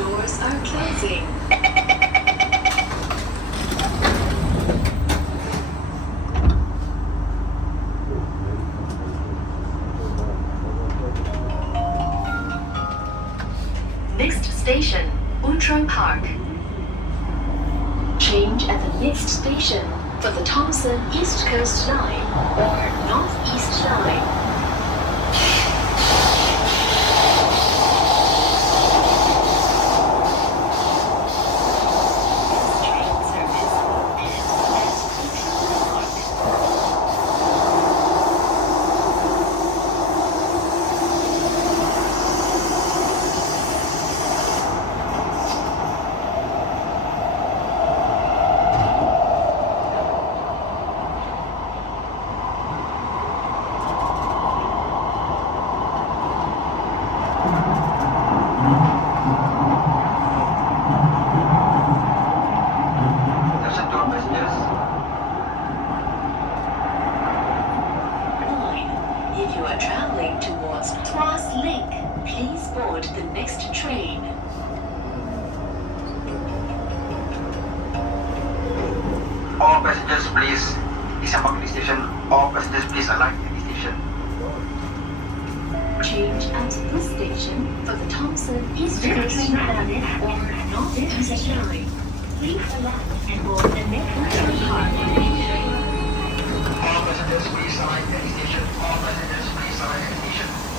Doors are closing. Next station, Outram Park. Change at the next station for the Thomson East Coast Line or North East Line. If you are traveling towards Tuas Link, please board the next train. All passengers please disembark at the station. All passengers please alight at the station. Change at this station for the Thomson East Coast Line or North East Line. Please alight and board the next Outram Park. All passengers please alight at the station. All passengers please alight at the station.